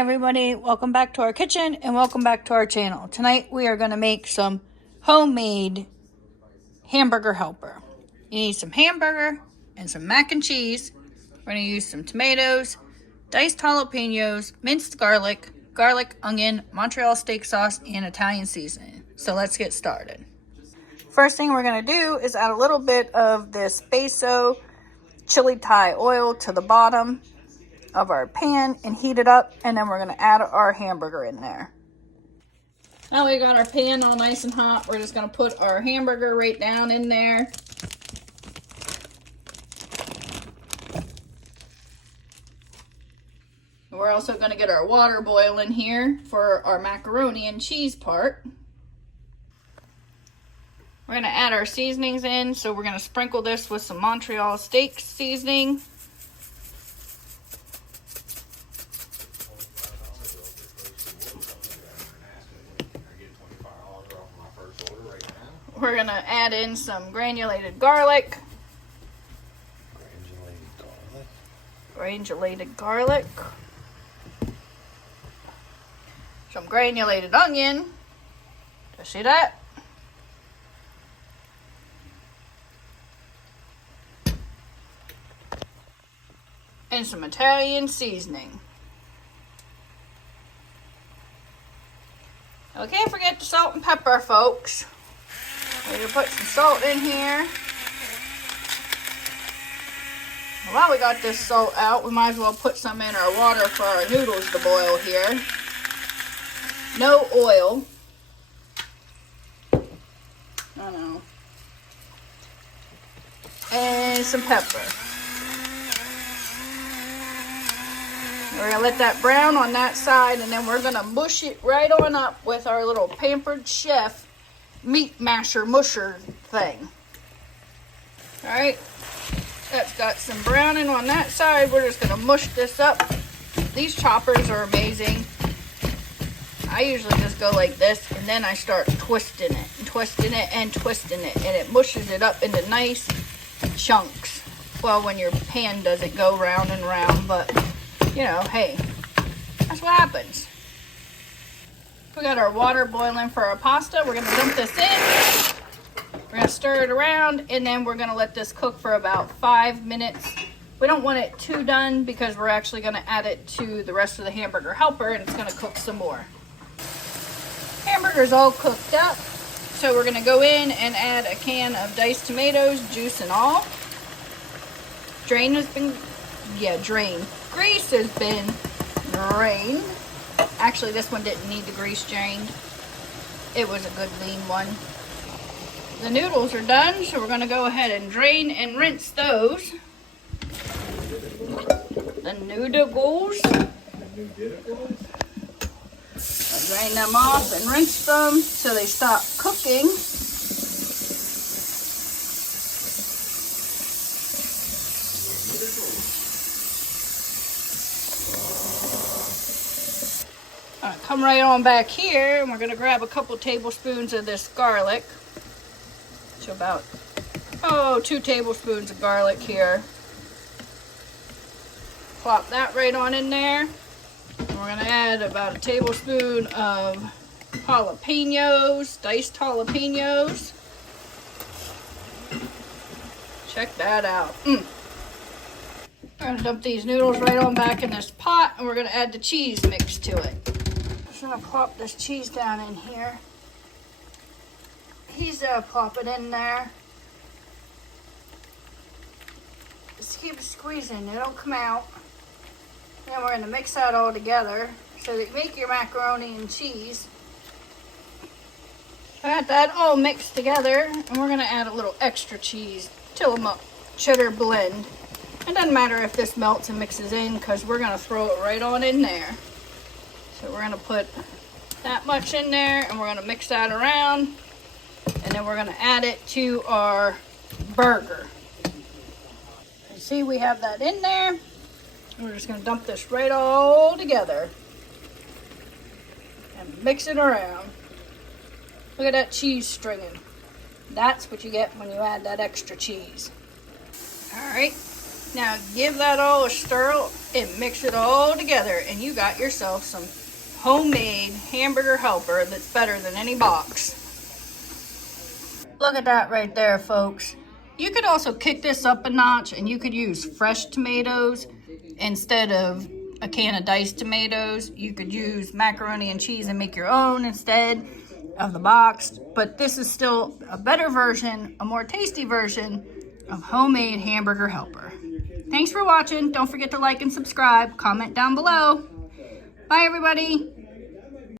everybody, welcome back to our kitchen and welcome back to our channel. Tonight we are going to make some homemade Hamburger Helper. You need some hamburger and some mac and cheese. We're going to use some tomatoes, diced jalapenos, minced garlic, onion, Montreal steak sauce, and Italian seasoning. So let's get started. First thing we're going to do is add a little bit of this Beso chili Thai oil to the bottom of our pan and heat it up, and then we're going to add our hamburger in there. Now we got our pan all nice and hot. We're just going to put our hamburger right down in there. We're also going to get our water boiling here for our macaroni and cheese part. We're going to add our seasonings in, so we're going to sprinkle this with some Montreal steak seasoning. We're going to add in some granulated garlic. Granulated garlic. Some granulated onion. Do you see that? And some Italian seasoning. Now, we can't forget the salt and pepper, folks. We're going to put some salt in here. While we got this salt out, we might as well put some in our water for our noodles to boil here. No oil. I know. And some pepper. We're going to let that brown on that side, and then we're going to mush it right on up with our little Pampered Chef meat masher musher thing. Alright, that's got some browning on that side. We're just going to mush this up. These choppers are amazing. I usually just go like this, and then I start twisting it, and twisting it, and twisting it, and it mushes it up into nice chunks. Well, when your pan doesn't go round and round, but you know, hey, that's what happens. We got our water boiling for our pasta. We're going to dump this in. We're going to stir it around, and then we're going to let this cook for about 5 minutes. We don't want it too done because we're actually going to add it to the rest of the Hamburger Helper, and it's going to cook some more. Hamburger's all cooked up, so we're going to go in and add a can of diced tomatoes, juice and all. Drain has been, drained. Grease has been drained. Actually, this one didn't need the grease drained. It was a good lean one. The noodles are done, so we're going to go ahead and drain and rinse those. The noodles. Drain them off and rinse them so they stop cooking. Come right on back here, and we're going to grab a couple tablespoons of this garlic. So about, 2 tablespoons of garlic here. Plop that right on in there. And we're going to add about a tablespoon of jalapenos, diced jalapenos. Check that out. We're going to dump these noodles right on back in this pot, and we're going to add the cheese mix to it. I'm going to plop this cheese down in here. He's going to plop it in there. Just keep squeezing, it'll come out. Then we're going to mix that all together so that you make your macaroni and cheese. Got that all mixed together, and we're going to add a little extra cheese, Tillamook cheddar blend. It doesn't matter if this melts and mixes in because we're going to throw it right on in there. So we're going to put that much in there, and we're going to mix that around, and then we're going to add it to our burger. You see, we have that in there. We're just going to dump this right all together and mix it around. Look at that cheese stringing. That's what you get when you add that extra cheese. All right, Now give that all a stir and mix it all together, and you got yourself some homemade Hamburger Helper that's better than any box. Look at that right there, folks. You could also kick this up a notch and you could use fresh tomatoes instead of a can of diced tomatoes. You could use macaroni and cheese and make your own instead of the boxed. But this is still a better version, a more tasty version of homemade Hamburger Helper. Thanks for watching. Don't forget to like and subscribe. Comment down below. Bye, everybody.